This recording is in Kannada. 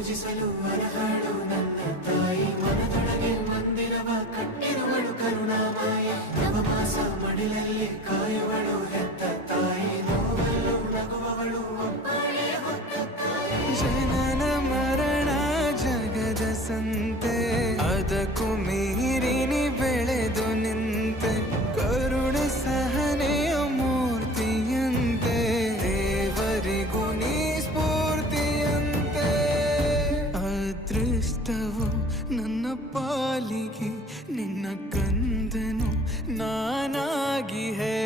ಪೂಜಿಸಲು ಅರಹಾಳು ನನ್ನ ತಾಯಿ. ಮನದೊಳಗೆ ಮಂದಿರವ ಕಟ್ಟಿರುವಳು ಕರುಣಾಮಾಯಿ. ನವಮಾಸ ಮಡಿಲಲ್ಲಿ ಕಾಯುವಳು ಹೆತ್ತ ತಾಯಿ. ನೋವಲ್ಲು ನಗುವವಳು ಜನನ ಮರಣ ಜಗದ ಸಂತೆ. ಅದಕ್ಕೂ ಮೀ ನನ್ನ ಪಾಲಿಗೆ ನಿನ್ನ ಕಂದನು ನಾನಾಗಿ ಹೇ.